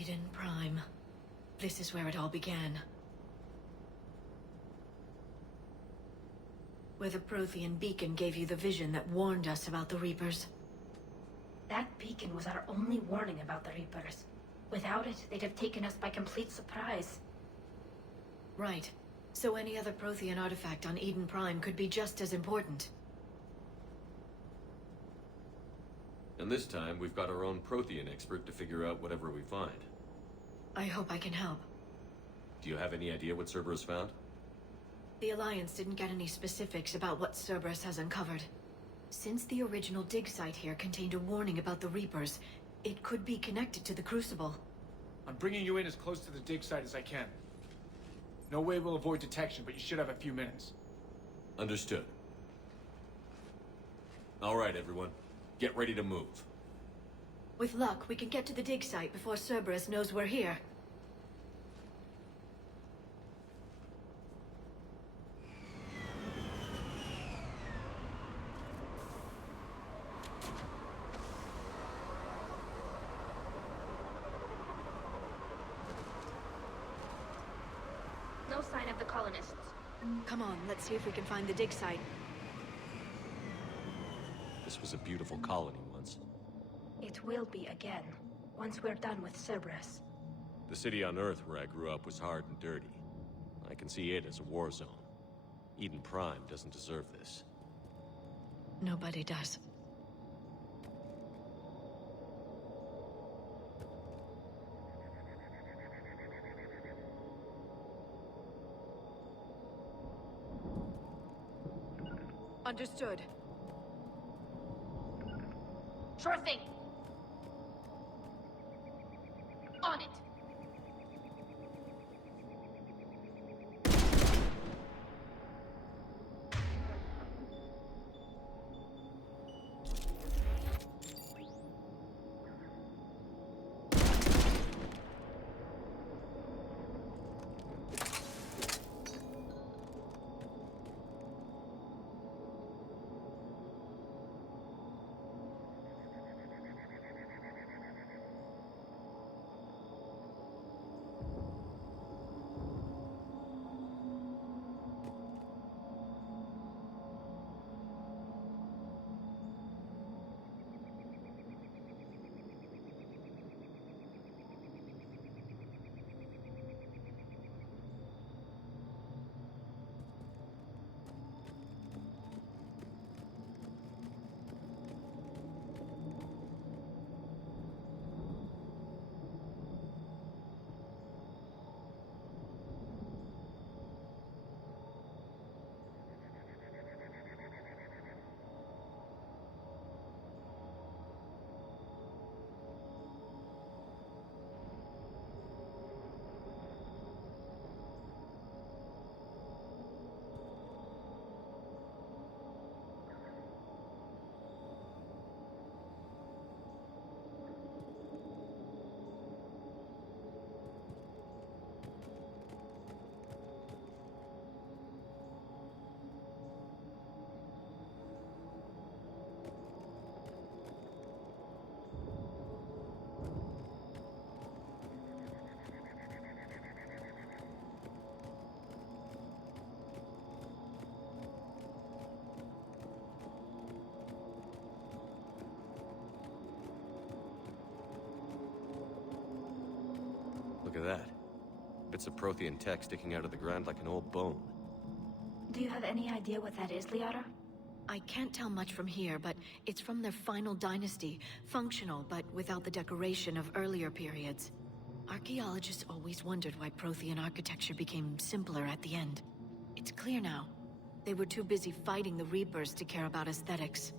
Eden Prime. This is where it all began. Where the Prothean beacon gave you the vision that warned us about the Reapers. That beacon was our only warning about the Reapers. Without it, they'd have taken us by complete surprise. Right. So any other Prothean artifact on Eden Prime could be just as important. And this time, we've got our own Prothean expert to figure out whatever we find. I hope I can help. Do you have any idea what Cerberus found? The Alliance didn't get any specifics about what Cerberus has uncovered. Since the original dig site here contained a warning about the Reapers, it could be connected to the Crucible. I'm bringing you in as close to the dig site as I can. No way we'll avoid detection, but you should have a few minutes. Understood. All right, everyone. Get ready to move. With luck, we can get to the dig site before Cerberus knows we're here. No sign of the colonists. Come on, let's see if we can find the dig site. This was a beautiful colony once. It will be again, once we're done with Cerberus. The city on Earth where I grew up was hard and dirty. I can see it as a war zone. Eden Prime doesn't deserve this. Nobody does. Understood. Sure thing! On it! Look at that. Bits of Prothean tech sticking out of the ground like an old bone. Do you have any idea what that is, Liara? I can't tell much from here, but it's from their final dynasty. Functional, but without the decoration of earlier periods. Archaeologists always wondered why Prothean architecture became simpler at the end. It's clear now. They were too busy fighting the Reapers to care about aesthetics.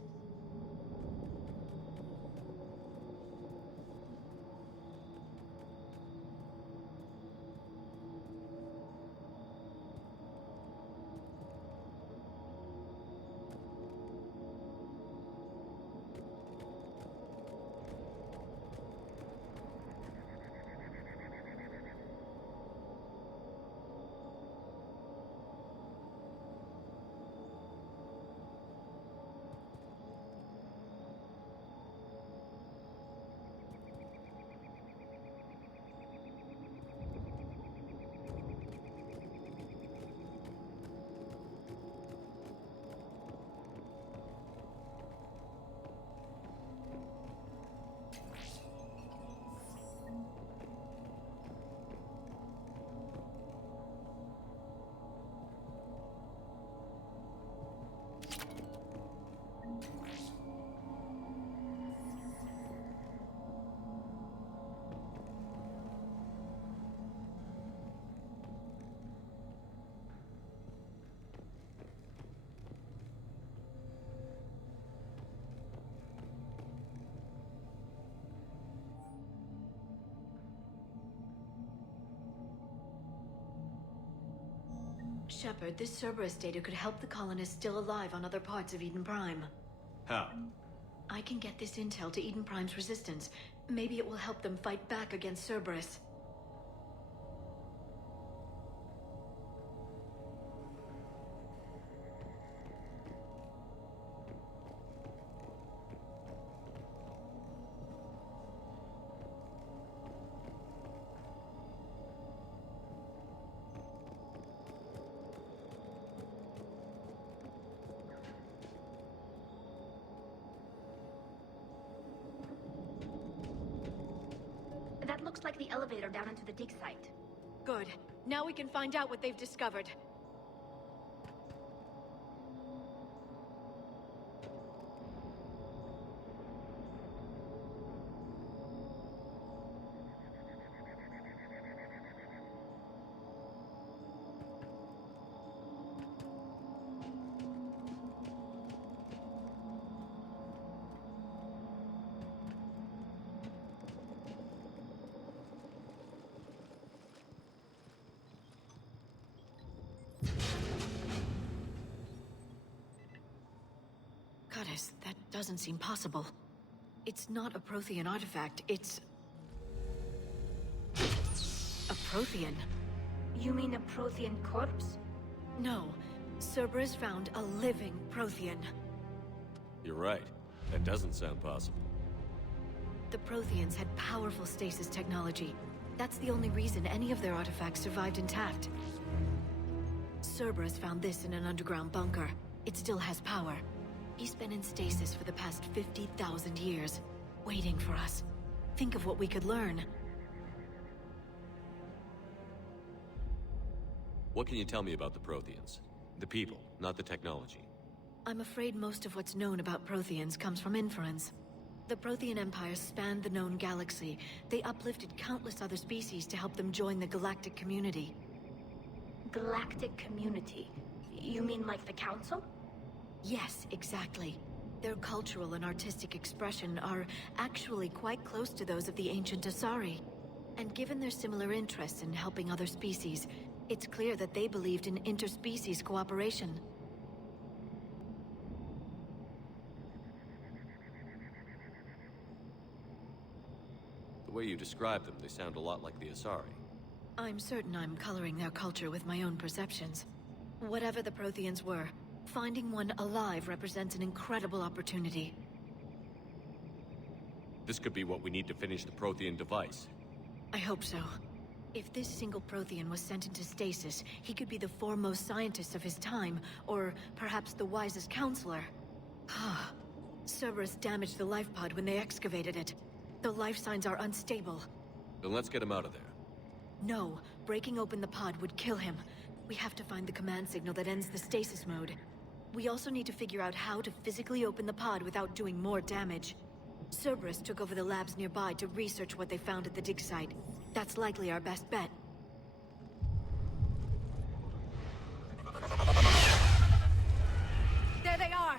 Shepard, this Cerberus data could help the colonists still alive on other parts of Eden Prime. How? I can get this intel to Eden Prime's resistance. Maybe it will help them fight back against Cerberus. That looks like the elevator down into the dig site. Good. Now we can find out what they've discovered. Goddess, that doesn't seem possible. It's not a Prothean artifact, it's... a Prothean. You mean a Prothean corpse? No, Cerberus found a living Prothean. You're right. That doesn't sound possible. The Protheans had powerful stasis technology. That's the only reason any of their artifacts survived intact. Cerberus found this in an underground bunker. It still has power. He's been in stasis for the past 50,000 years, waiting for us. Think of what we could learn. What can you tell me about the Protheans? The people, not the technology. I'm afraid most of what's known about Protheans comes from inference. The Prothean Empire spanned the known galaxy. They uplifted countless other species to help them join the galactic community. Galactic community? You mean like the Council? Yes, exactly. Their cultural and artistic expression are actually quite close to those of the ancient Asari. And given their similar interests in helping other species, it's clear that they believed in interspecies cooperation. The way you describe them, they sound a lot like the Asari. I'm certain I'm coloring their culture with my own perceptions. Whatever the Protheans were, finding one alive represents an incredible opportunity. This could be what we need to finish the Prothean device. I hope so. If this single Prothean was sent into stasis, he could be the foremost scientist of his time, or perhaps the wisest counselor. Cerberus damaged the life pod when they excavated it. The life signs are unstable. Then let's get him out of there. No, breaking open the pod would kill him. We have to find the command signal that ends the stasis mode. We also need to figure out how to physically open the pod without doing more damage. Cerberus took over the labs nearby to research what they found at the dig site. That's likely our best bet. There they are!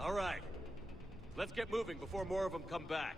All right. Let's get moving before more of them come back.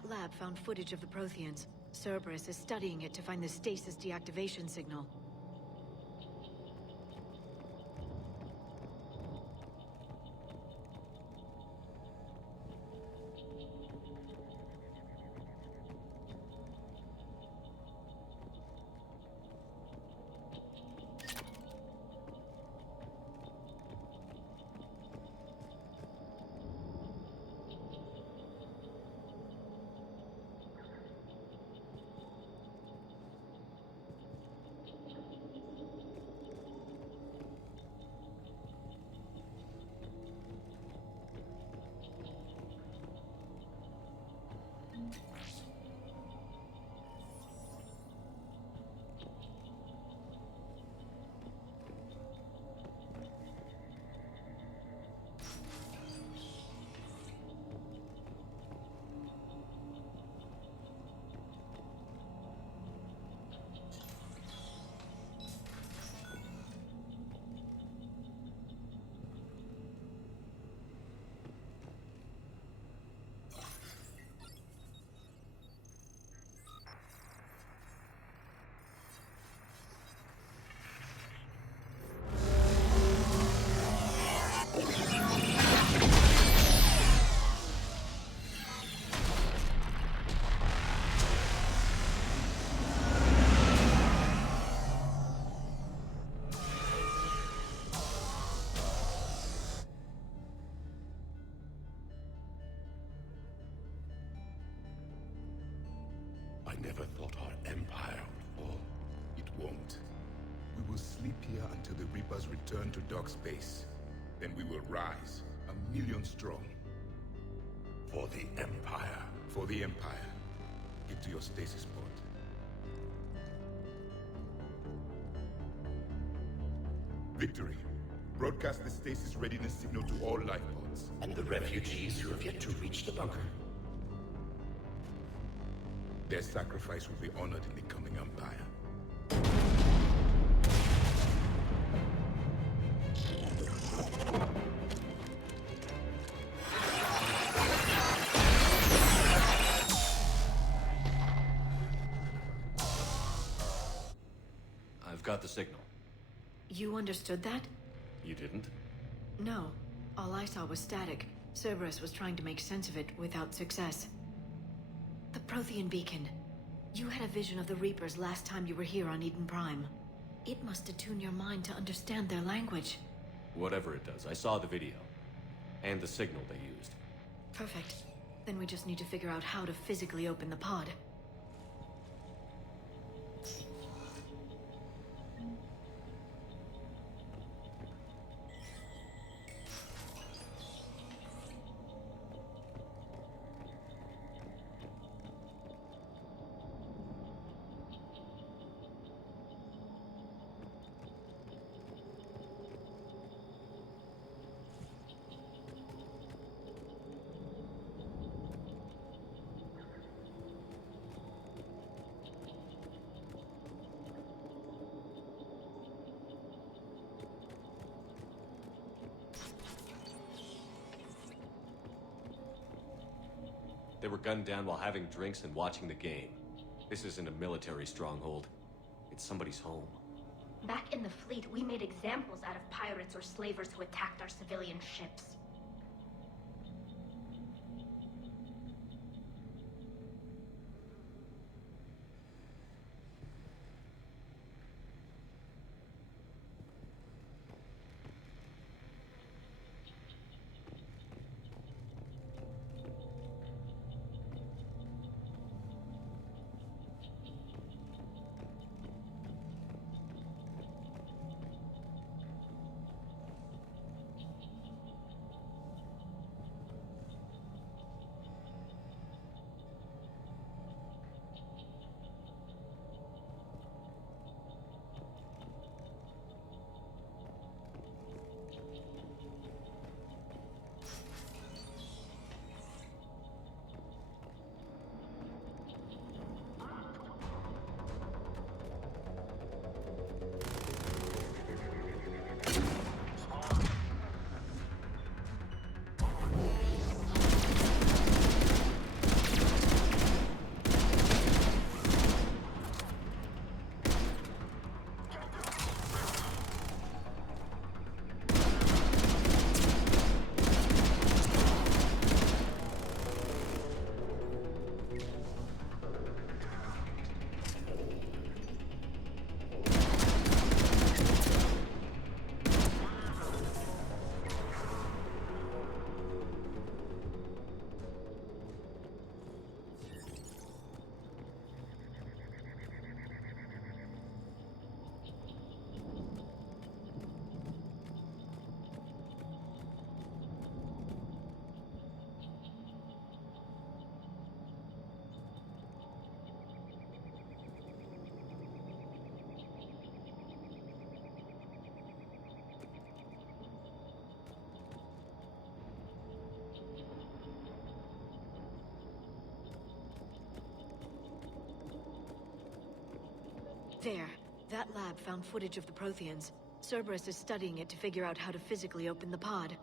That lab found footage of the Protheans. Cerberus is studying it to find the stasis deactivation signal. I never thought our empire would fall. It won't. We will sleep here until the Reapers return to dark space. Then we will rise, 1,000,000 strong. For the Empire. For the Empire. Get to your stasis pod. Victory. Broadcast the stasis readiness signal to all life pods. And the refugees who have yet to reach the bunker. Their sacrifice will be honored in the coming Empire. I've got the signal. You understood that? You didn't? No. All I saw was static. Cerberus was trying to make sense of it without success. The Prothean beacon. You had a vision of the Reapers last time you were here on Eden Prime. It must attune your mind to understand their language. Whatever it does, I saw the video. And the signal they used. Perfect. Then we just need to figure out how to physically open the pod. They were gunned down while having drinks and watching the game. This isn't a military stronghold. It's somebody's home. Back in the fleet, we made examples out of pirates or slavers who attacked our civilian ships. There. That lab found footage of the Protheans. Cerberus is studying it to figure out how to physically open the pod.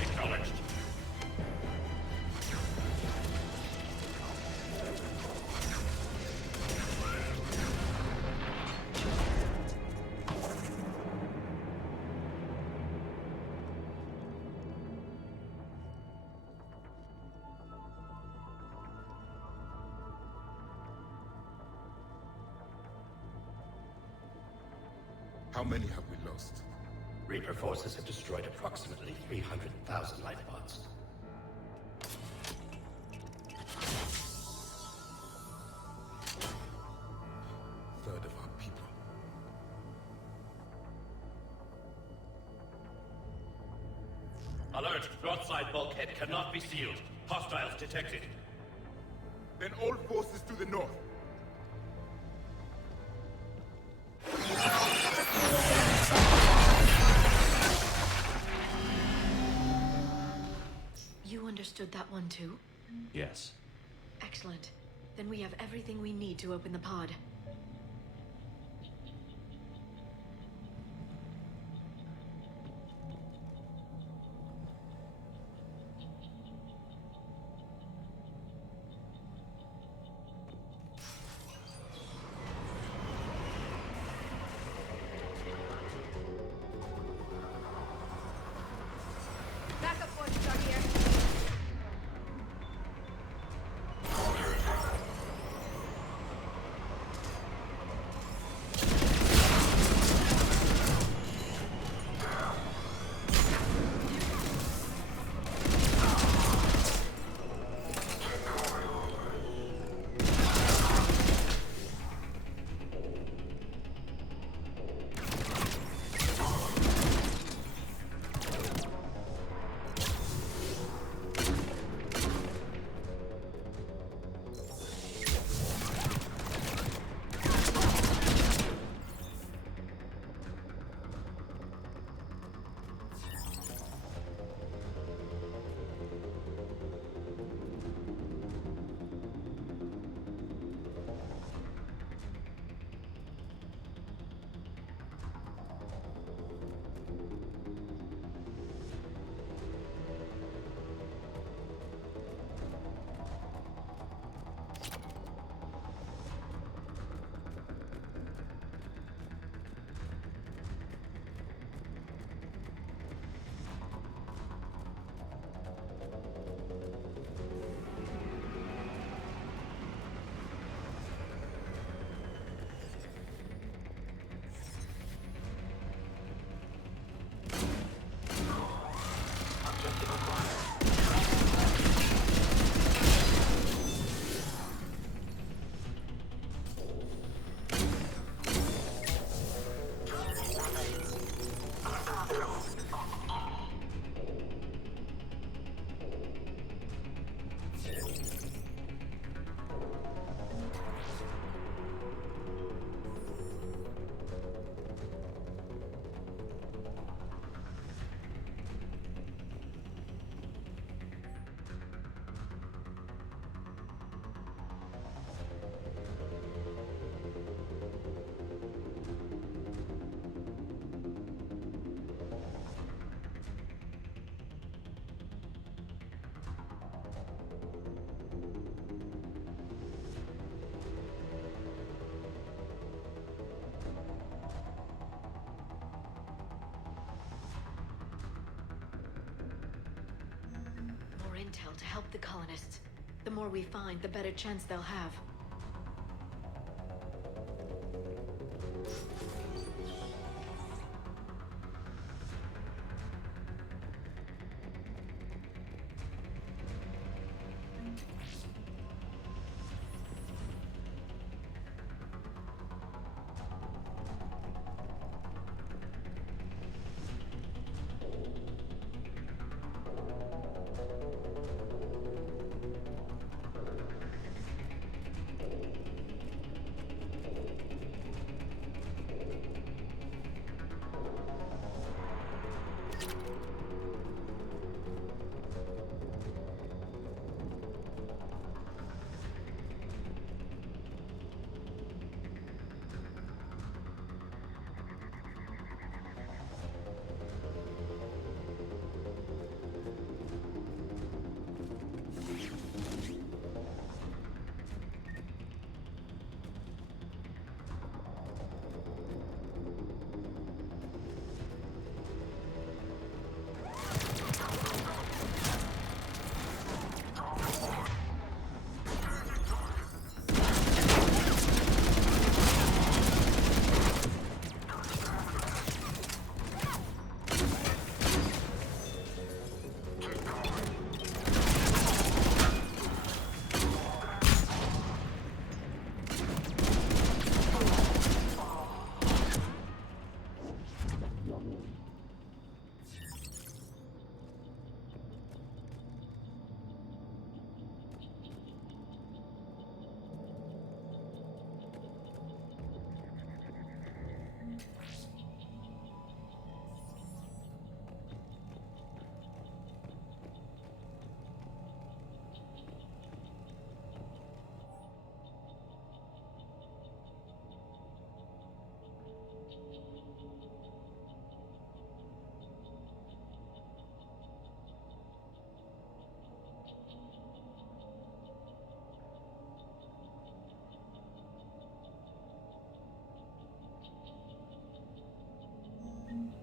Acknowledged. How many have we lost? Reaper forces have destroyed approximately 300,000 life pods. Third of our people. Alert! Broadside bulkhead cannot be sealed. Hostiles detected. Then all forces to the north. You understood that one too? Yes. Excellent. Then we have everything we need to open the pod. Backup forces are here. intel to help the colonists. The more we find, the better chance they'll have.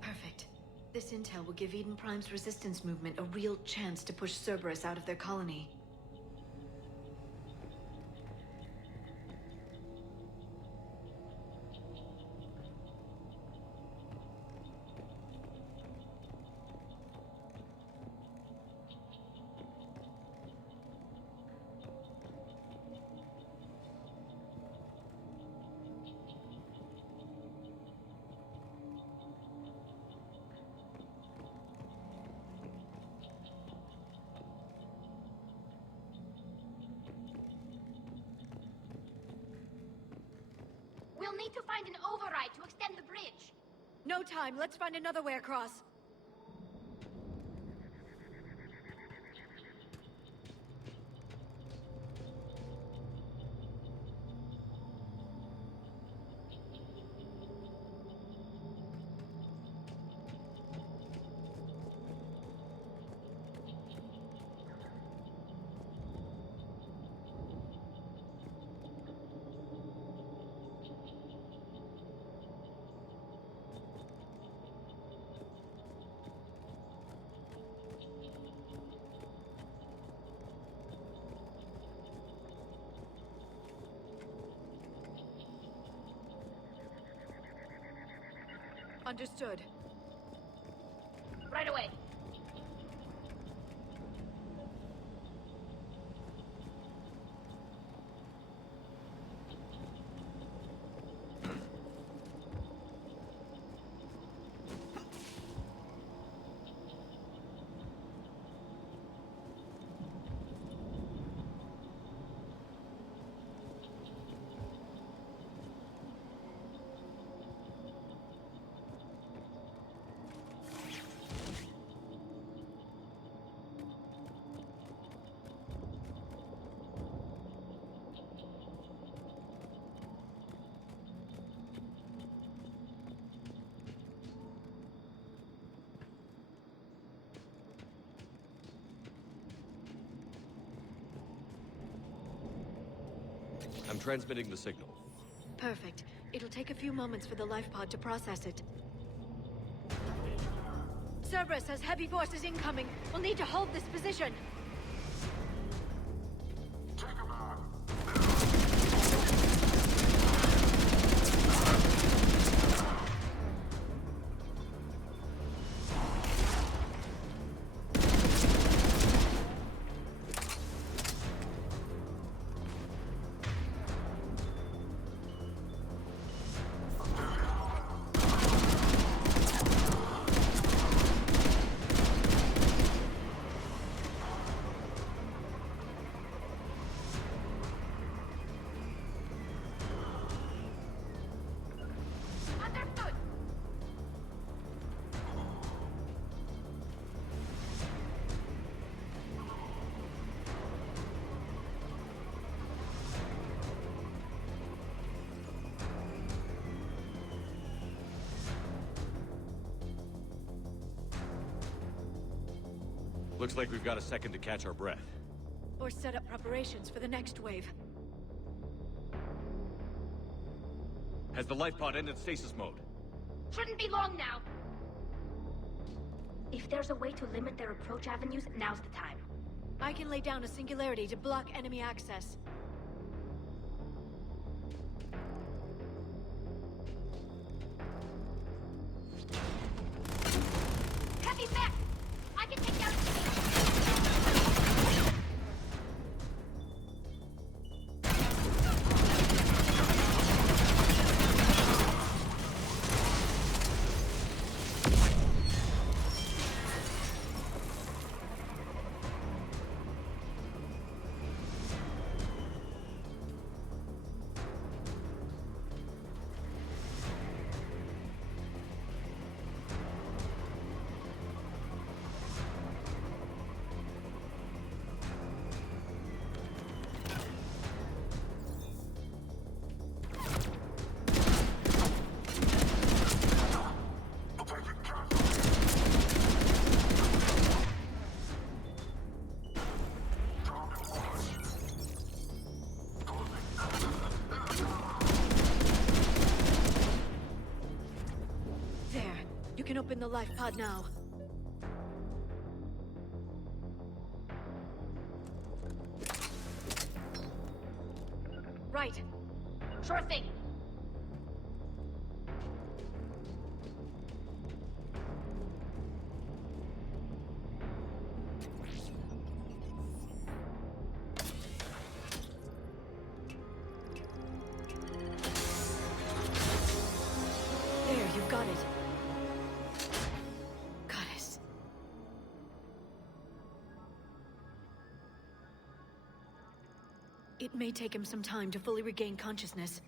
Perfect. This intel will give Eden Prime's resistance movement a real chance to push Cerberus out of their colony. We'll need to find an override to extend the bridge. No time. Let's find another way across. Understood. Right away. I'm transmitting the signal. Perfect. It'll take a few moments for the life pod to process it. Cerberus has heavy forces incoming. We'll need to hold this position. Looks like we've got a second to catch our breath. Or set up preparations for the next wave. Has the life pod ended stasis mode? Shouldn't be long now. If there's a way to limit their approach avenues, now's the time. I can lay down a singularity to block enemy access. Heavy back! I can take down... You can open the life pod now. Right. Sure thing. There, you've got it. Goddess. It may take him some time to fully regain consciousness.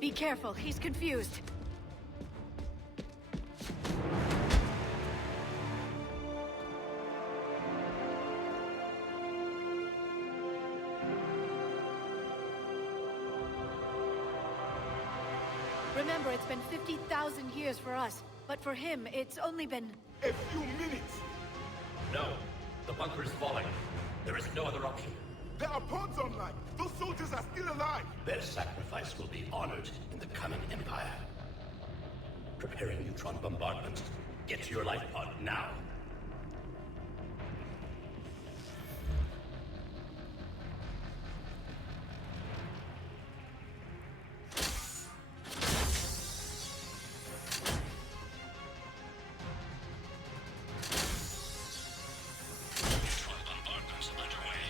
Be careful, he's confused. Remember, it's been 50,000 years for us, but for him, it's only been... A few minutes! No. The bunker is falling. There is no other option. There are pods online! Those soldiers are still alive! Their sacrifice will be honored in the coming Empire. Preparing neutron bombardment. Get to your life pod now. Neutron bombardment underway.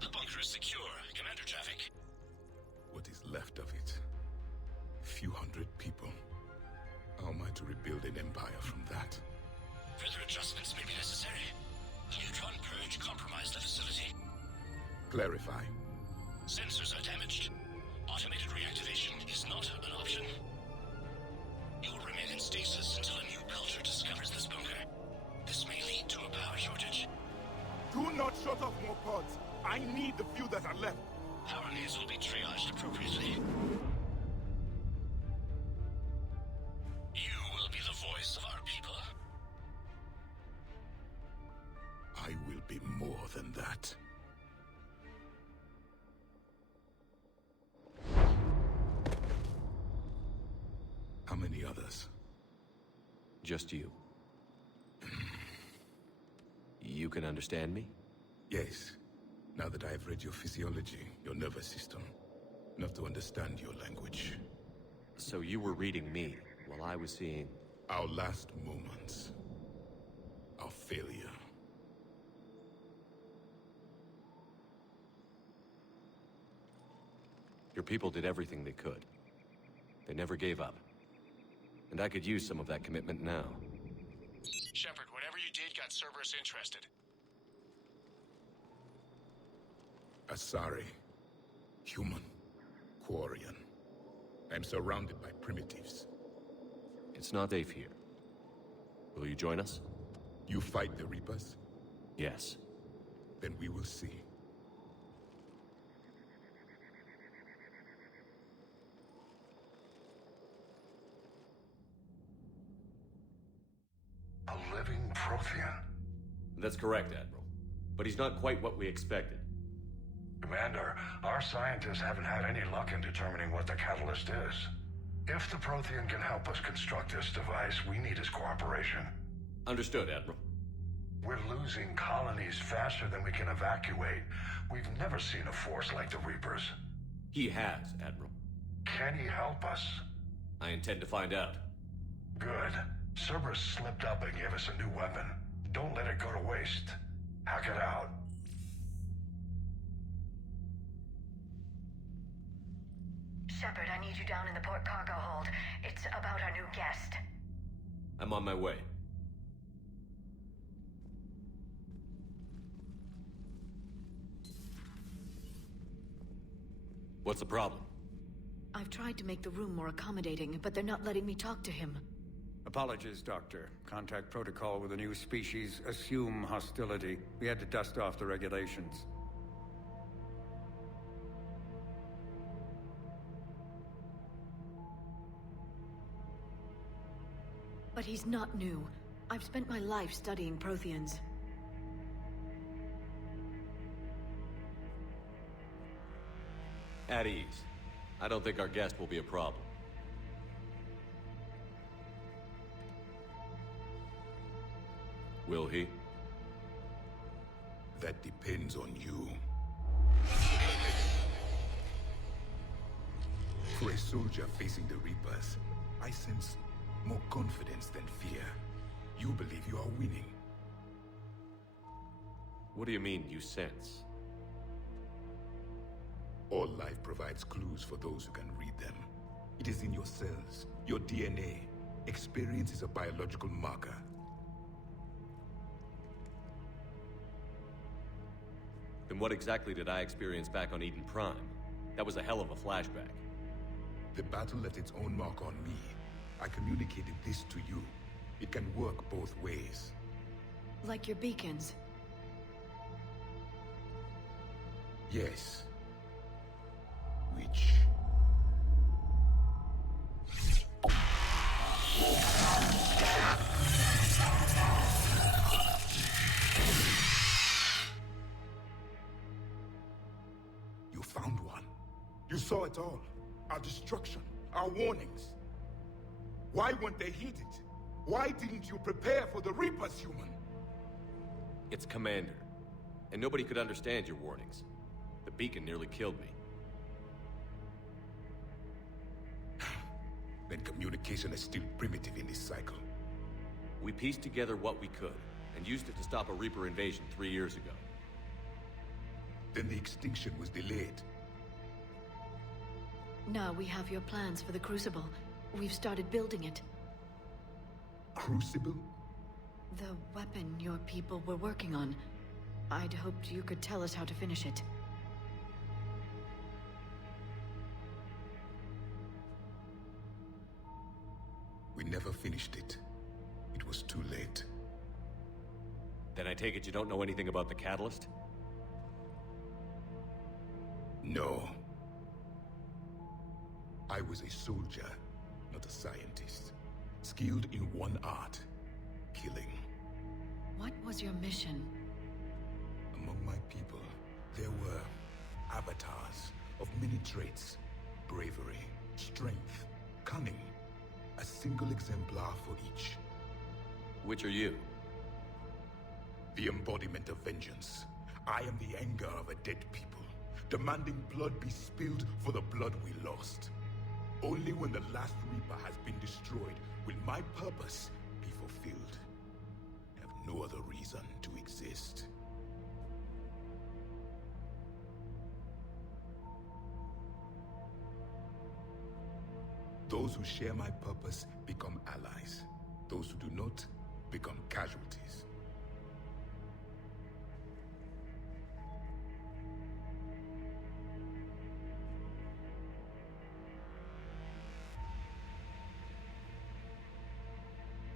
The bunker is secure. Commander traffic. What is left of it? A few hundred people. How am I to rebuild an empire from that? Further adjustments may be necessary. The neutron purge compromised the facility. Clarify. Sensors are damaged. Automated reactivation is not an option. You will remain in stasis until a new culture discovers this bunker. This may lead to a power shortage. Do not shut off more pods! I need the few that are left! Power needs will be triaged appropriately. You will be the voice of our people. I will be more than that. How many others? Just you. You can understand me? Yes. Now that I have read your physiology, your nervous system, enough to understand your language. So you were reading me, while I was seeing... Our last moments. Our failure. Your people did everything they could. They never gave up. And I could use some of that commitment now. Shepard, whatever you did got Cerberus interested. Asari. Human. Quarian. I'm surrounded by primitives. It's not safe here. Will you join us? You fight the Reapers? Yes. Then we will see. A living Prothean. That's correct, Admiral. But he's not quite what we expected. Commander, our scientists haven't had any luck in determining what the catalyst is. If the Prothean can help us construct this device, we need his cooperation. Understood, Admiral. We're losing colonies faster than we can evacuate. We've never seen a force like the Reapers. He has, Admiral. Can he help us? I intend to find out. Good. Cerberus slipped up and gave us a new weapon. Don't let it go to waste. Hack it out. Shepard, I need you down in the port cargo hold. It's about our new guest. I'm on my way. What's the problem? I've tried to make the room more accommodating, but they're not letting me talk to him. Apologies, Doctor. Contact protocol with a new species. Assume hostility. We had to dust off the regulations. But he's not new. I've spent my life studying Protheans. At ease. I don't think our guest will be a problem. Will he? That depends on you. For a soldier facing the Reapers, I sense more confidence than fear. You believe you are winning. What do you mean, you sense? All life provides clues for those who can read them. It is in your cells, your DNA. Experience is a biological marker. Then what exactly did I experience back on Eden Prime? That was a hell of a flashback. The battle left its own mark on me. I communicated this to you. It can work both ways. Like your beacons. Yes. Which... You found one. You saw it all. Our destruction, our warnings. Why weren't they heeded? Why didn't you prepare for the Reapers, human? It's Commander. And nobody could understand your warnings. The beacon nearly killed me. Then communication is still primitive in this cycle. We pieced together what we could, and used it to stop a Reaper invasion 3 years ago. Then the extinction was delayed. Now we have your plans for the Crucible. We've started building it. Crucible? The weapon your people were working on. I'd hoped you could tell us how to finish it. We never finished it. It was too late. Then I take it you don't know anything about the catalyst? No. I was a soldier, not a scientist. Skilled in one art, killing. What was your mission? Among my people, there were avatars of many traits. Bravery, strength, cunning. A single exemplar for each. Which are you? The embodiment of vengeance. I am the anger of a dead people, demanding blood be spilled for the blood we lost. Only when the last Reaper has been destroyed will my purpose be fulfilled. I have no other reason to exist. Those who share my purpose become allies. Those who do not become casualties.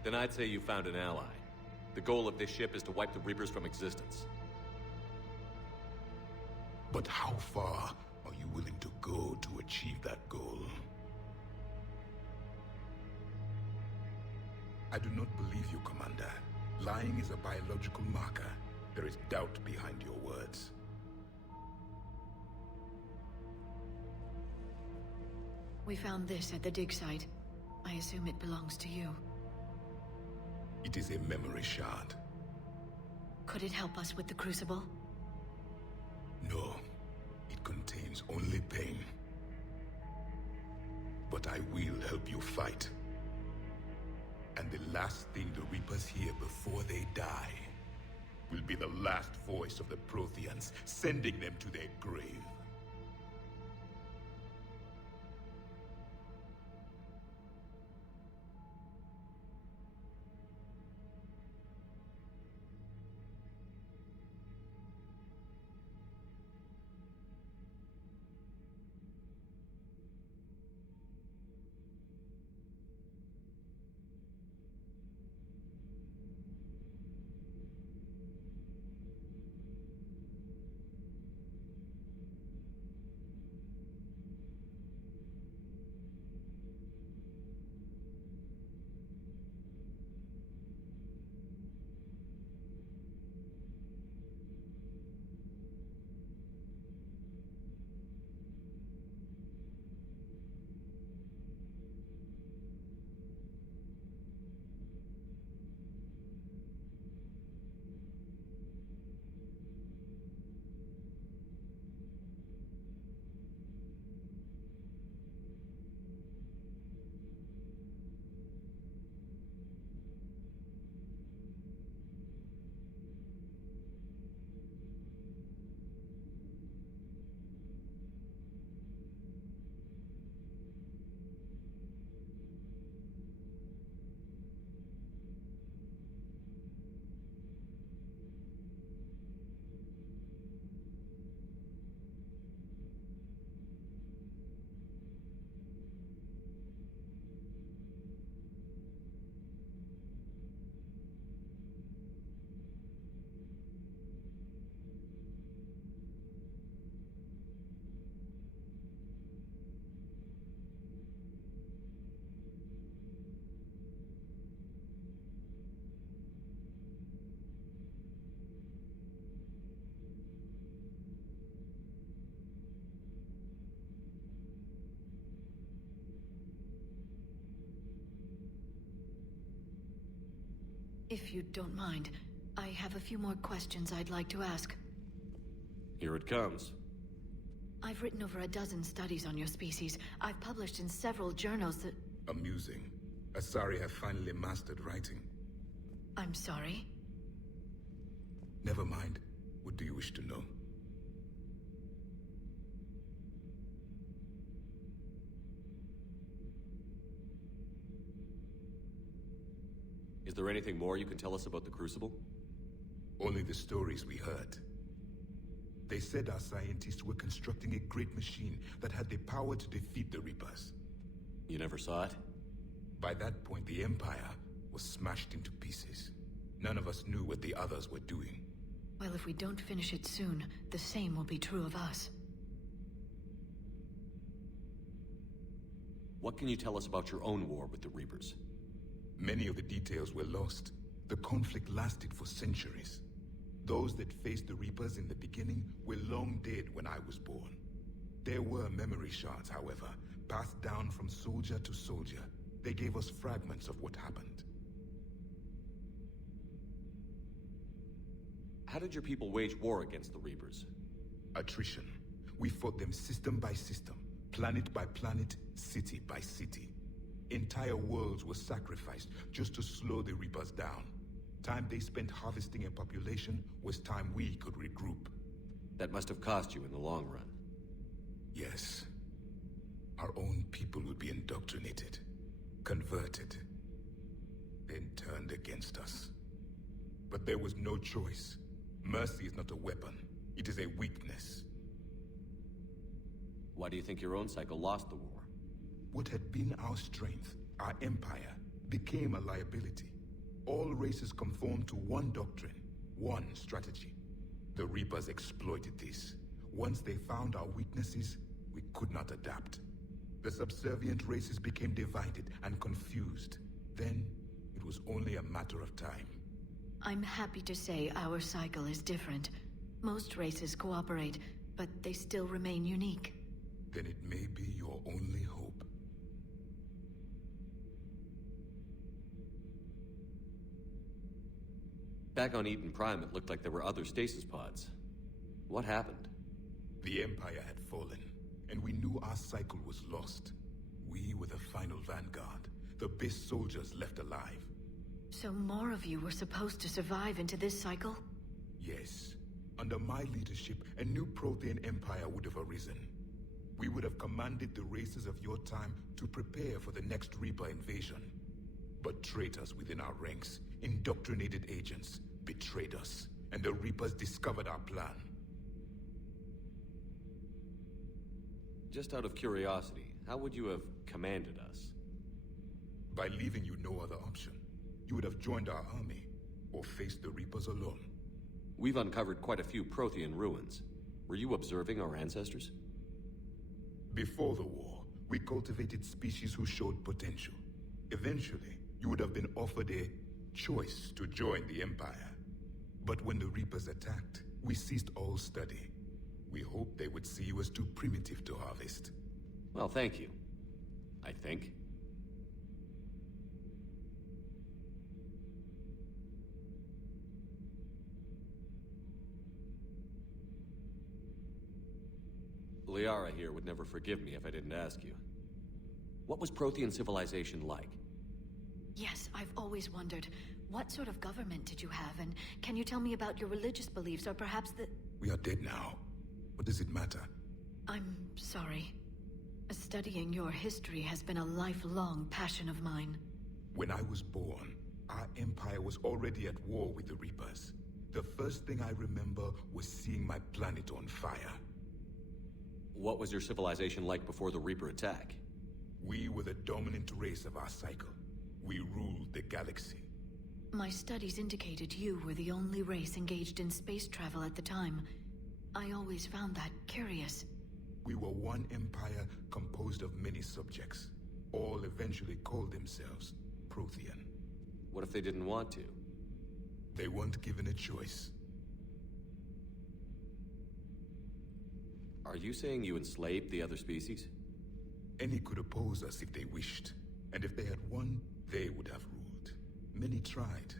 Then I'd say you found an ally. The goal of this ship is to wipe the Reapers from existence. But how far are you willing to go to achieve that goal? I do not believe you, Commander. Lying is a biological marker. There is doubt behind your words. We found this at the dig site. I assume it belongs to you. It is a memory shard. Could it help us with the Crucible? No. It contains only pain. But I will help you fight. And the last thing the Reapers hear before they die will be the last voice of the Protheans, sending them to their grave. If you don't mind, I have a few more questions I'd like to ask. Here it comes. I've written over a dozen studies on your species. I've published in several journals that... Amusing. Asari have finally mastered writing. I'm sorry? Never mind. What do you wish to know? Is there anything more you can tell us about the Crucible? Only the stories we heard. They said our scientists were constructing a great machine that had the power to defeat the Reapers. You never saw it? By that point, the Empire was smashed into pieces. None of us knew what the others were doing. Well, if we don't finish it soon, the same will be true of us. What can you tell us about your own war with the Reapers? Many of the details were lost. The conflict lasted for centuries. Those that faced the Reapers in the beginning were long dead when I was born. There were memory shards, however, passed down from soldier to soldier. They gave us fragments of what happened. How did your people wage war against the Reapers? Attrition. We fought them system by system, planet by planet, city by city. Entire worlds were sacrificed just to slow the Reapers down. Time they spent harvesting a population was time we could regroup. That must have cost you in the long run. Yes. Our own people would be indoctrinated. converted, then turned against us. But there was no choice. Mercy is not a weapon. It is a weakness. Why do you think your own cycle lost the war? What had been our strength, our empire, became a liability. All races conformed to one doctrine, one strategy. The Reapers exploited this. Once they found our weaknesses, we could not adapt. The subservient races became divided and confused. Then, it was only a matter of time. I'm happy to say our cycle is different. Most races cooperate, but they still remain unique. Then it may be your only hope. Back on Eden Prime, it looked like there were other stasis pods. What happened? The Empire had fallen, and we knew our cycle was lost. We were the final vanguard, the best soldiers left alive. So more of you were supposed to survive into this cycle? Yes. Under my leadership, a new Prothean empire would have arisen. We would have commanded the races of your time to prepare for the next Reaper invasion. But traitors within our ranks, indoctrinated agents, betrayed us, and the Reapers discovered our plan. Just out of curiosity, how would you have commanded us? By leaving you no other option. You would have joined our army, or faced the Reapers alone. We've uncovered quite a few Prothean ruins. Were you observing our ancestors? Before the war, we cultivated species who showed potential. Eventually, you would have been offered a choice to join the Empire. But when the Reapers attacked, we ceased all study. We hoped they would see you as too primitive to harvest. Well, thank you. I think. Liara here would never forgive me if I didn't ask you. What was Prothean civilization like? Yes, I've always wondered. What sort of government did you have, and can you tell me about your religious beliefs, or perhaps the... We are dead now. What does it matter? I'm sorry. Studying your history has been a lifelong passion of mine. When I was born, our empire was already at war with the Reapers. The first thing I remember was seeing my planet on fire. What was your civilization like before the Reaper attack? We were the dominant race of our cycle. We ruled the galaxy. My studies indicated you were the only race engaged in space travel at the time. I always found that curious. We were one empire composed of many subjects. All eventually called themselves Prothean. What if they didn't want to? They weren't given a choice. Are you saying you enslaved the other species? Any could oppose us if they wished. And if they had won, they would have ruled. Many tried.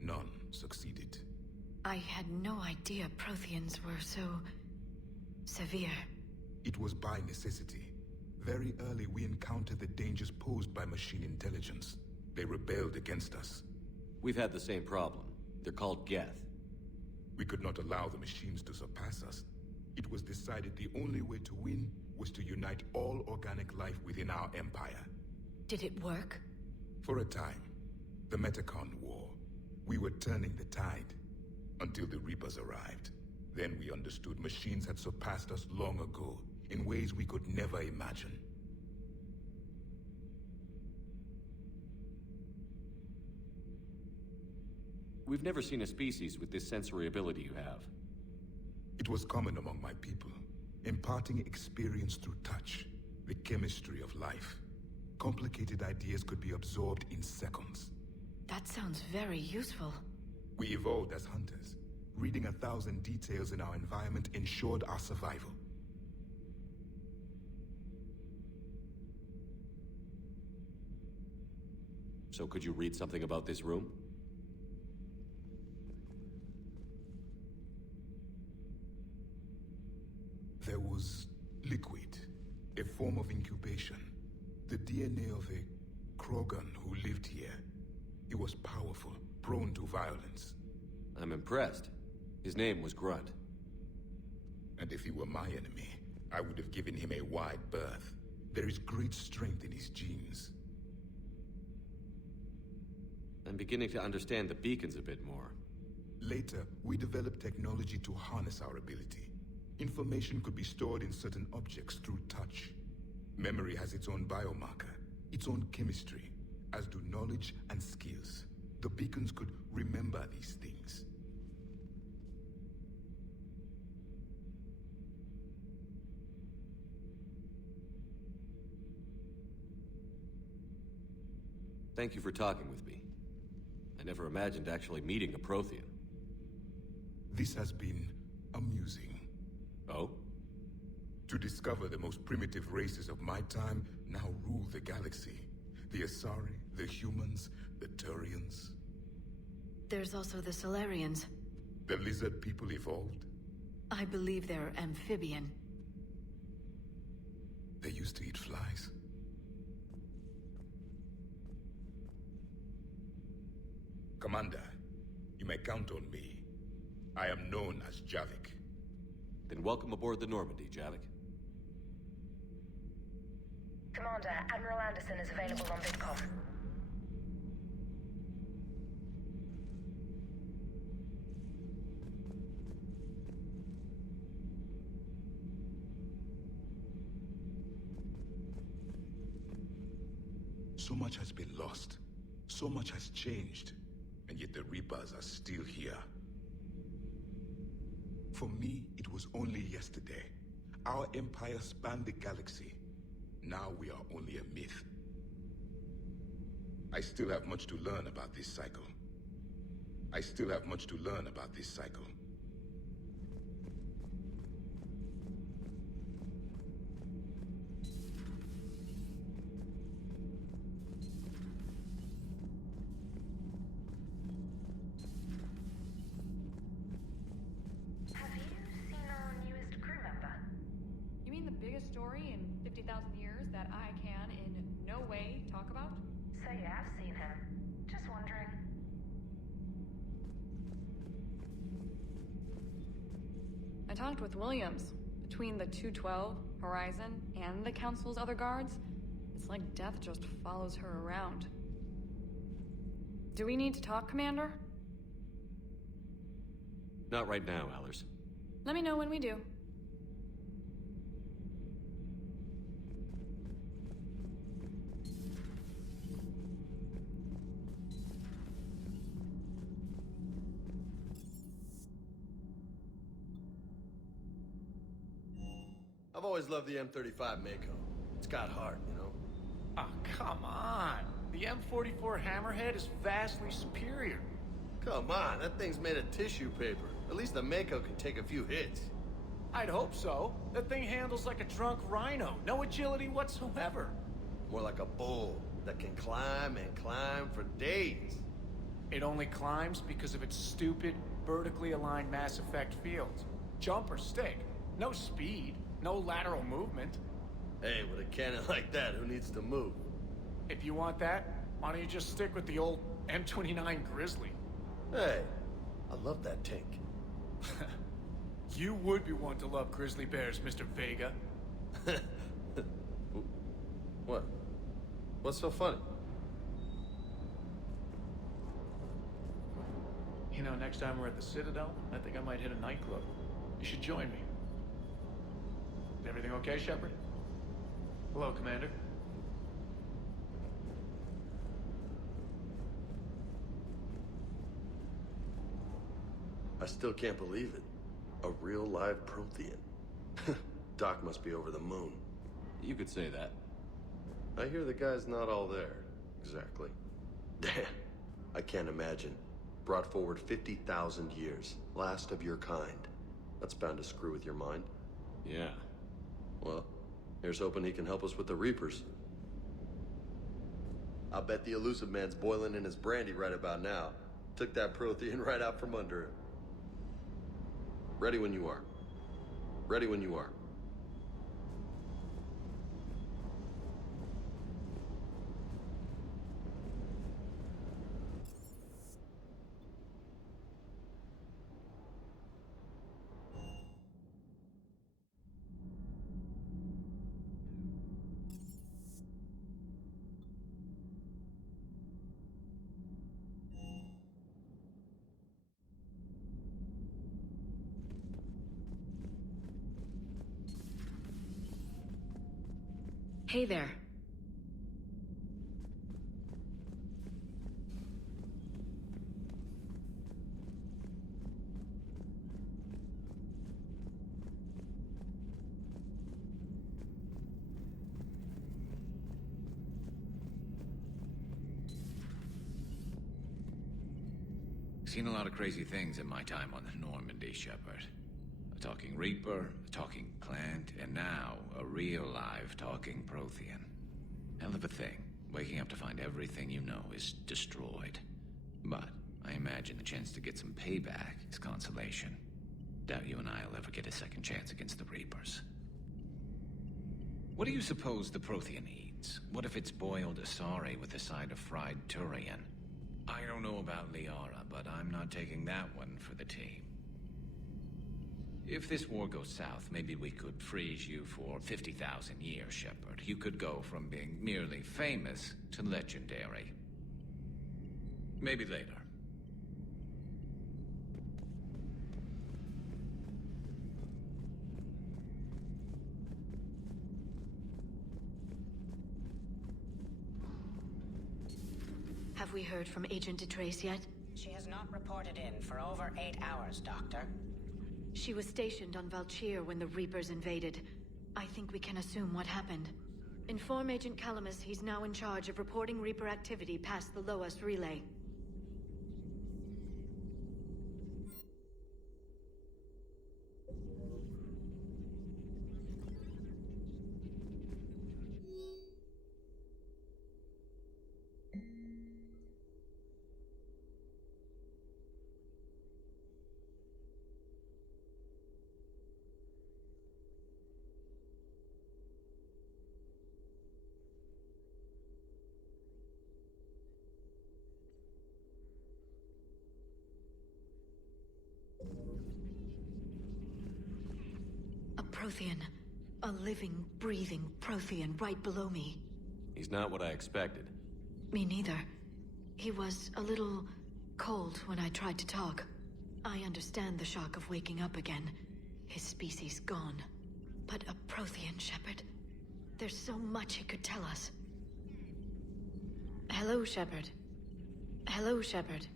None succeeded. I had no idea Protheans were so... severe. It was by necessity. Very early we encountered the dangers posed by machine intelligence. They rebelled against us. We've had the same problem. They're called Geth. We could not allow the machines to surpass us. It was decided the only way to win was to unite all organic life within our empire. Did it work? For a time. The Metacon War. We were turning the tide. Until the Reapers arrived. Then we understood machines had surpassed us long ago, in ways we could never imagine. We've never seen a species with this sensory ability you have. It was common among my people, imparting experience through touch, the chemistry of life. Complicated ideas could be absorbed in seconds. That sounds very useful. We evolved as hunters. Reading 1,000 details in our environment ensured our survival. So could you read something about this room? There was liquid, a form of incubation. The DNA of a Krogan who lived here. He was powerful, prone to violence. I'm impressed. His name was Grunt. And if he were my enemy, I would have given him a wide berth. There is great strength in his genes. I'm beginning to understand the beacons a bit more. Later, we developed technology to harness our ability. Information could be stored in certain objects through touch. Memory has its own biomarker, its own chemistry, as do knowledge and skills. The beacons could remember these things. Thank you for talking with me. I never imagined actually meeting a Prothean. This has been amusing. Oh? To discover the most primitive races of my time now rule the galaxy. The Asari, the humans, the Turians. There's also the Solarians. The lizard people evolved. I believe they're amphibian. They used to eat flies. Commander, you may count on me. I am known as Javik. Then welcome aboard the Normandy, Javik. Commander, Admiral Anderson is available on VidCom. So much has been lost. So much has changed. And yet the Reapers are still here. For me, it was only yesterday. Our empire spanned the galaxy. Now we are only a myth. I still have much to learn about this cycle. I still have much to learn about this cycle. Have you seen our newest crew member? You mean the biggest story in 50,000 years that I can in no way talk about? So you have seen him. Just wondering. I talked with Williams. Between the 212, Horizon, and the Council's other guards, it's like death just follows her around. Do we need to talk, Commander? Not right now, Allers. Let me know when we do. I've always loved the M35 Mako. It's got heart, you know? Oh, come on. The M44 Hammerhead is vastly superior. Come on, that thing's made of tissue paper. At least the Mako can take a few hits. I'd hope so. That thing handles like a drunk rhino. No agility whatsoever. More like a bull that can climb and climb for days. It only climbs because of its stupid, vertically aligned Mass Effect fields. Jump or stick. No speed. No lateral movement. Hey, with a cannon like that, who needs to move? If you want that, why don't you just stick with the old M29 Grizzly? Hey, I love that tank. You would be one to love grizzly bears, Mr. Vega. What? What's so funny? You know, next time we're at the Citadel, I think I might hit a nightclub. You should join me. Is everything okay, Shepard? Hello, Commander. I still can't believe it. A real live Prothean. Doc must be over the moon. You could say that. I hear the guy's not all there. Exactly. Damn. I can't imagine. Brought forward 50,000 years. Last of your kind. That's bound to screw with your mind. Yeah. Well, here's hoping he can help us with the Reapers. I bet the elusive man's boiling in his brandy right about now. Took that Prothean right out from under him. Ready when you are. Ready when you are. Hey there. Seen a lot of crazy things in my time on the Normandy, Shepard. A talking Reaper, a talking plant, and now a real live talking Prothean. Hell of a thing, waking up to find everything you know is destroyed. But I imagine the chance to get some payback is consolation. Doubt you and I'll ever get a second chance against the Reapers. What do you suppose the Prothean eats? What if it's boiled Asari with a side of fried Turian? I don't know about Liara, but I'm not taking that one for the team. If this war goes south, maybe we could freeze you for 50,000 years, Shepard. You could go from being merely famous to legendary. Maybe later. Have we heard from Agent DeTrace yet? She has not reported in for over 8 hours, Doctor. She was stationed on Valchir when the Reapers invaded. I think we can assume what happened. Inform Agent Calamus he's now in charge of reporting Reaper activity past the Loas relay. A Prothean. A living, breathing Prothean right below me. He's not what I expected. Me neither. He was a little cold when I tried to talk. I understand the shock of waking up again. His species gone. But a Prothean, Shepard. There's so much he could tell us. Hello, Shepard. Hello, Shepard.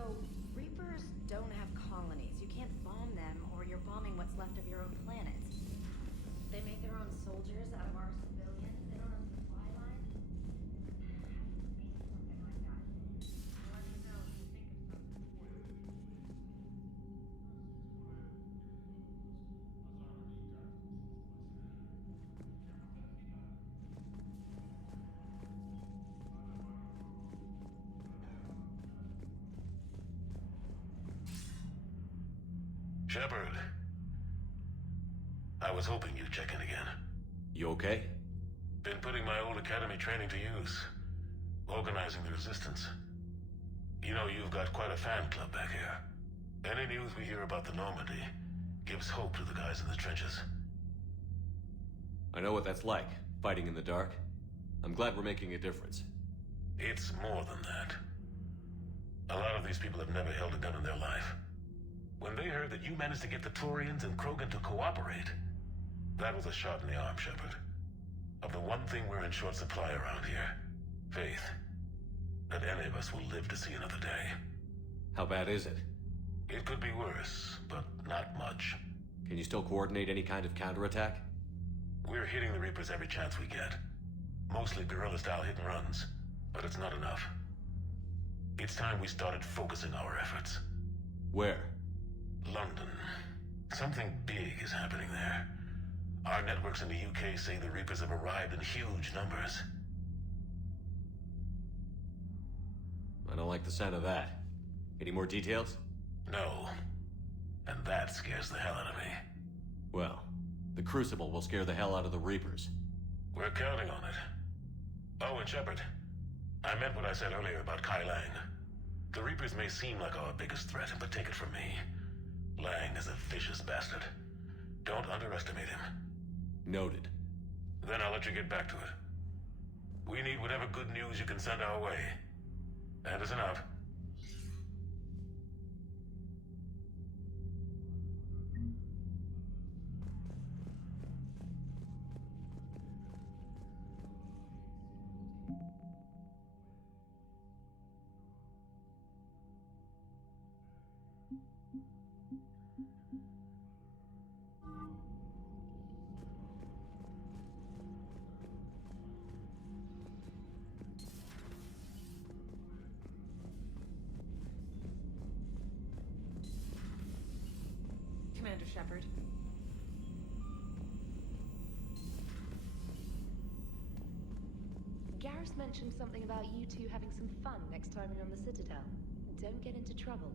So, Reapers don't have colonies. You can't bomb them, or you're bombing what's left of your own planet. They make their own soldiers out of our civilians. They don't have supply lines. Something like that. Let me know if you think of something. Shepard. I was hoping you'd check in again. You okay? Been putting my old academy training to use. Organizing the resistance. You know, you've got quite a fan club back here. Any news we hear about the Normandy gives hope to the guys in the trenches. I know what that's like, fighting in the dark. I'm glad we're making a difference. It's more than that. A lot of these people have never held a gun in their life. When they heard that you managed to get the Turians and Krogan to cooperate, that was a shot in the arm, Shepard. Of the one thing we're in short supply around here, faith. That any of us will live to see another day. How bad is it? It could be worse, but not much. Can you still coordinate any kind of counterattack? We're hitting the Reapers every chance we get. Mostly guerrilla-style hit-and-runs, but it's not enough. It's time we started focusing our efforts. Where? London. Something big is happening there. Our networks in the UK say the Reapers have arrived in huge numbers. I don't like the sound of that. Any more details? No. And that scares the hell out of me. Well, the Crucible will scare the hell out of the Reapers. We're counting on it. Oh, and Shepard, I meant what I said earlier about Kai Lang. The Reapers may seem like our biggest threat, but take it from me. Lang is a vicious bastard. Don't underestimate him. Noted. Then I'll let you get back to it. We need whatever good news you can send our way. Anderson out. Commander Shepard. Garrus mentioned something about you two having some fun next time you're on the Citadel. Don't get into trouble.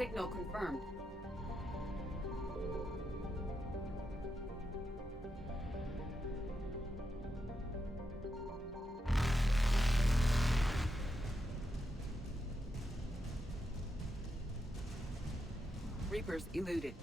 Signal confirmed. Reapers eluded.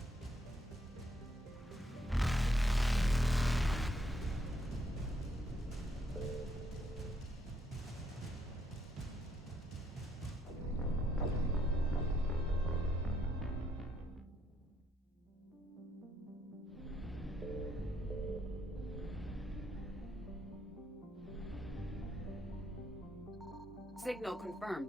Signal confirmed.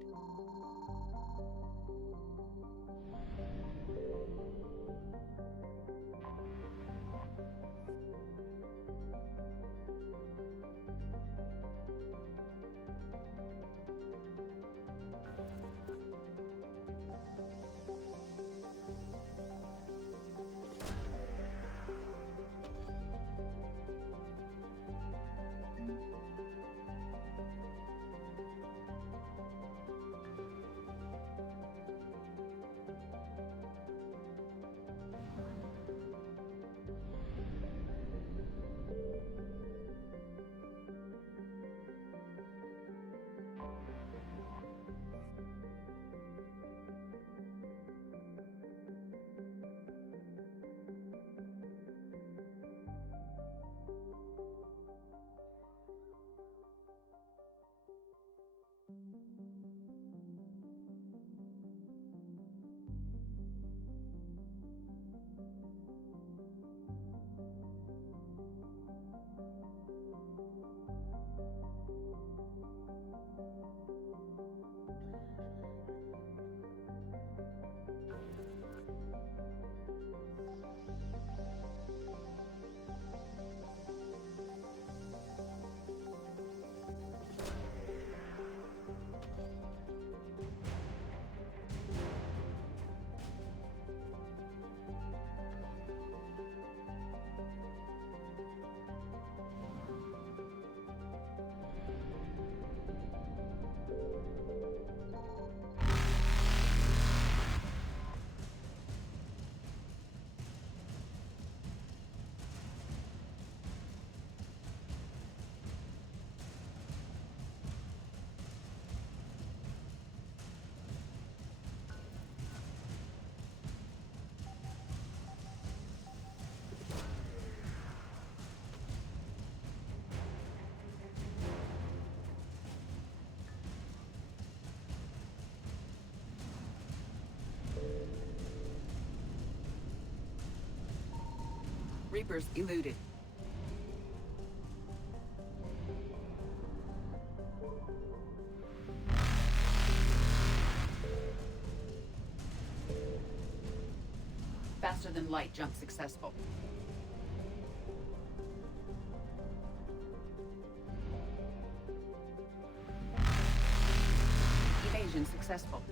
Reapers eluded. Faster than light jump successful. Evasion successful.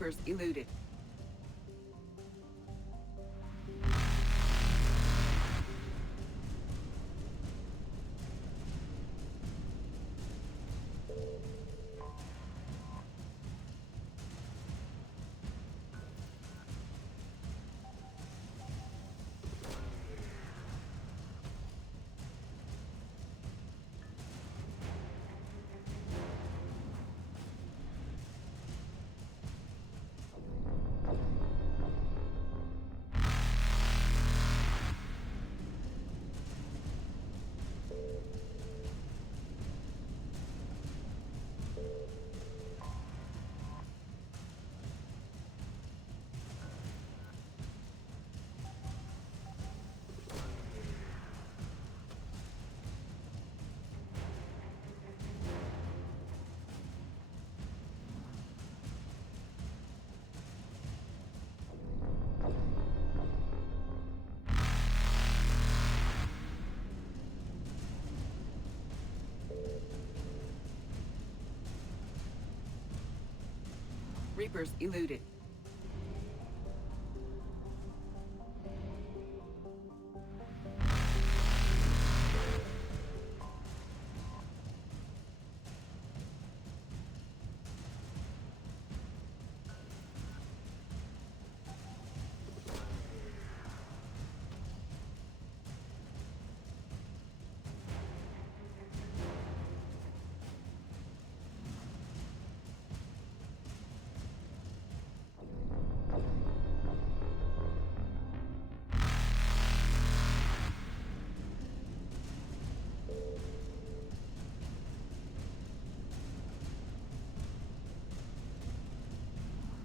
Reapers eluded. Reapers eluded.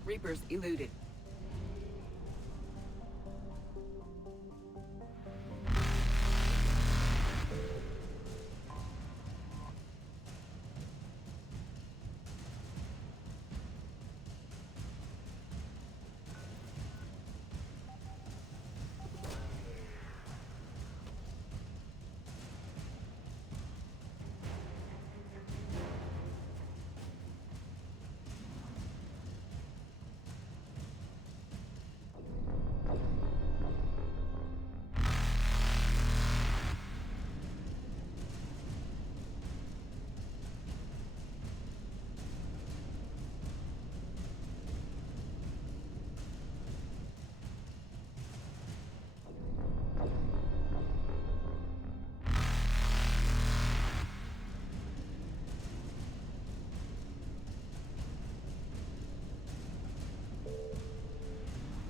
Reapers eluded.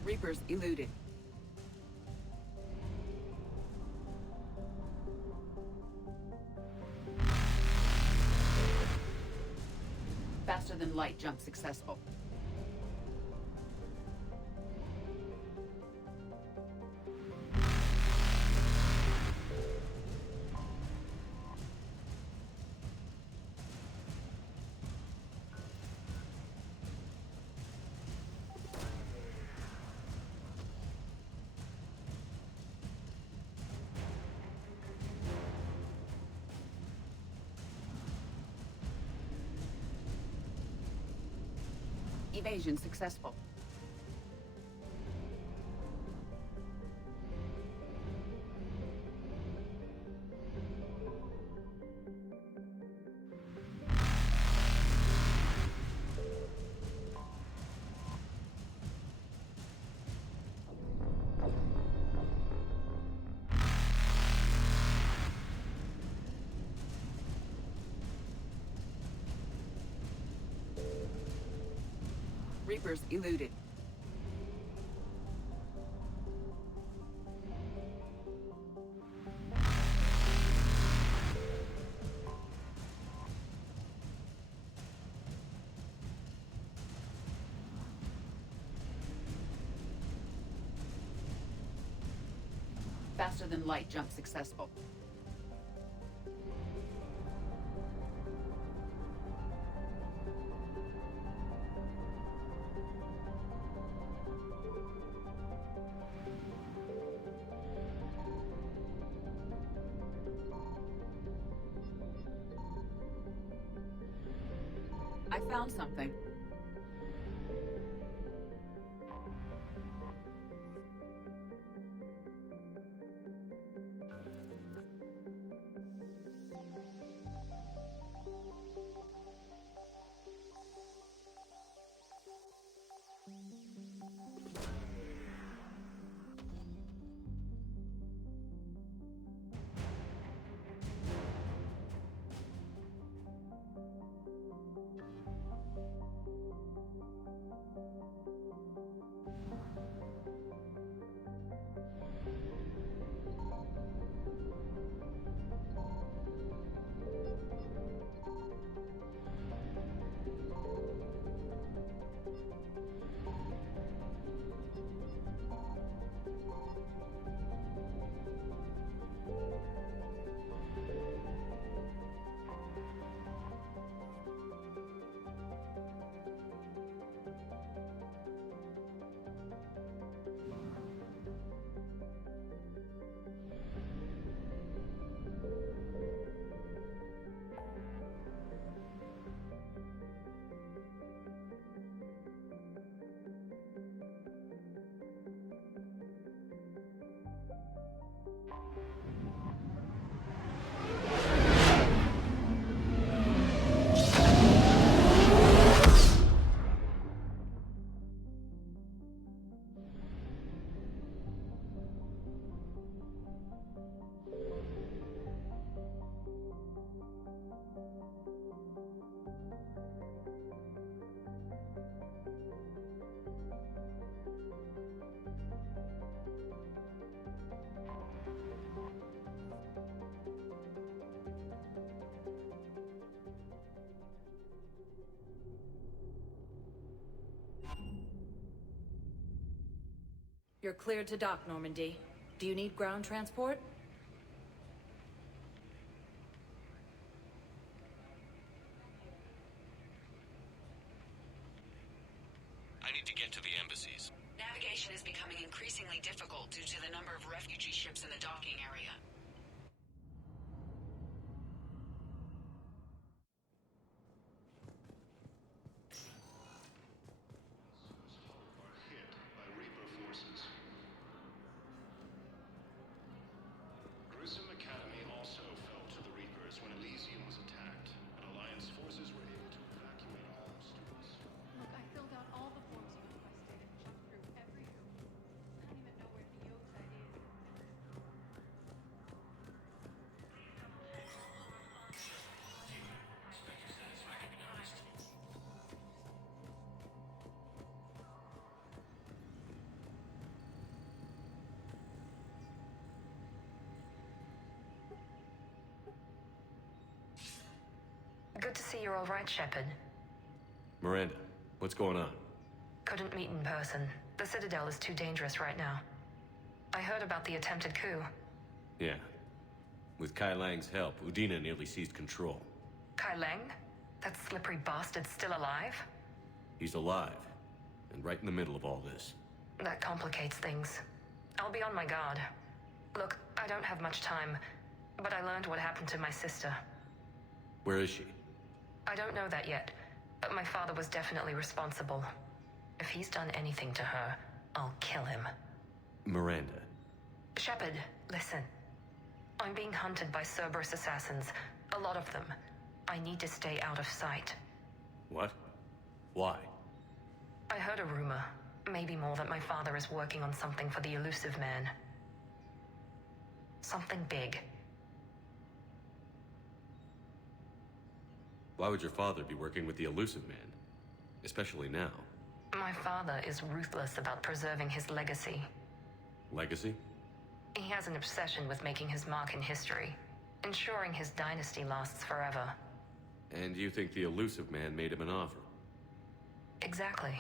Reapers eluded. Faster than light jump successful. Evasion successful. Reapers eluded. Faster than light jump successful. I found something. You're cleared to dock, Normandy. Do you need ground transport? I need to get to the embassies. Navigation is becoming increasingly difficult due to the number of refugee ships in the docking area. Good to see you're all right, Shepard. Miranda, what's going on? Couldn't meet in person. The Citadel is too dangerous right now. I heard about the attempted coup. Yeah. With Kai Lang's help, Udina nearly seized control. Kai Lang? That slippery bastard's still alive? He's alive, and right in the middle of all this. That complicates things. I'll be on my guard. Look, I don't have much time, but I learned what happened to my sister. Where is she? I don't know that yet, but my father was definitely responsible. If he's done anything to her, I'll kill him. Miranda. Shepard, listen. I'm being hunted by Cerberus assassins. A lot of them. I need to stay out of sight. What? Why? I heard a rumor, maybe more, that my father is working on something for the Elusive Man. Something big. Why would your father be working with the Elusive Man? Especially now. My father is ruthless about preserving his legacy. Legacy? He has an obsession with making his mark in history, ensuring his dynasty lasts forever. And you think the Elusive Man made him an offer? Exactly.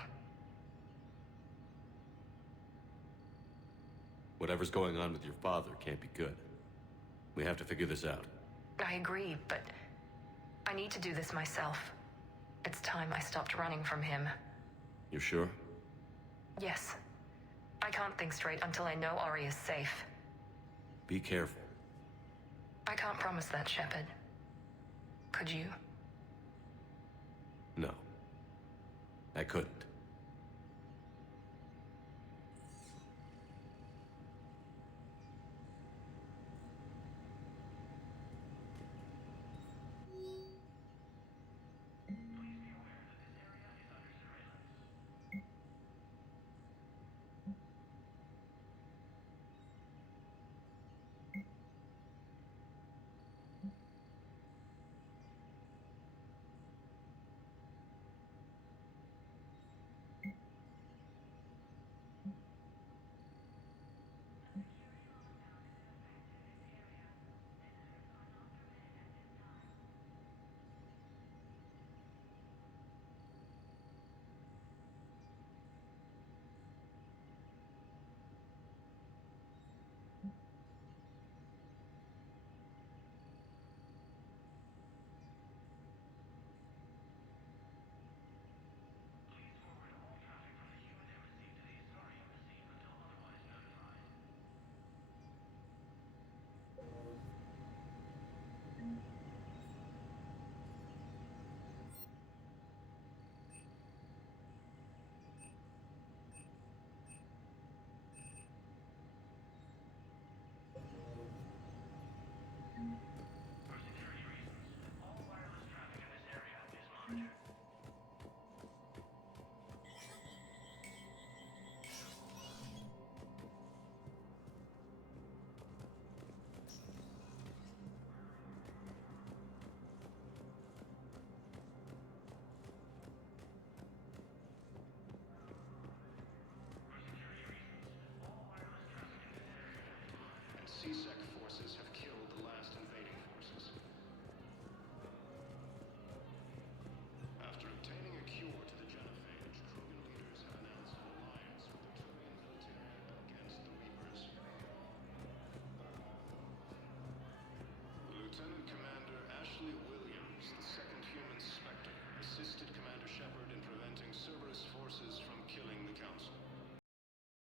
Whatever's going on with your father can't be good. We have to figure this out. I agree, but I need to do this myself. It's time I stopped running from him. You're sure? Yes. I can't think straight until I know Ori is safe. Be careful. I can't promise that, Shepard. Could you? No. I couldn't. C-section.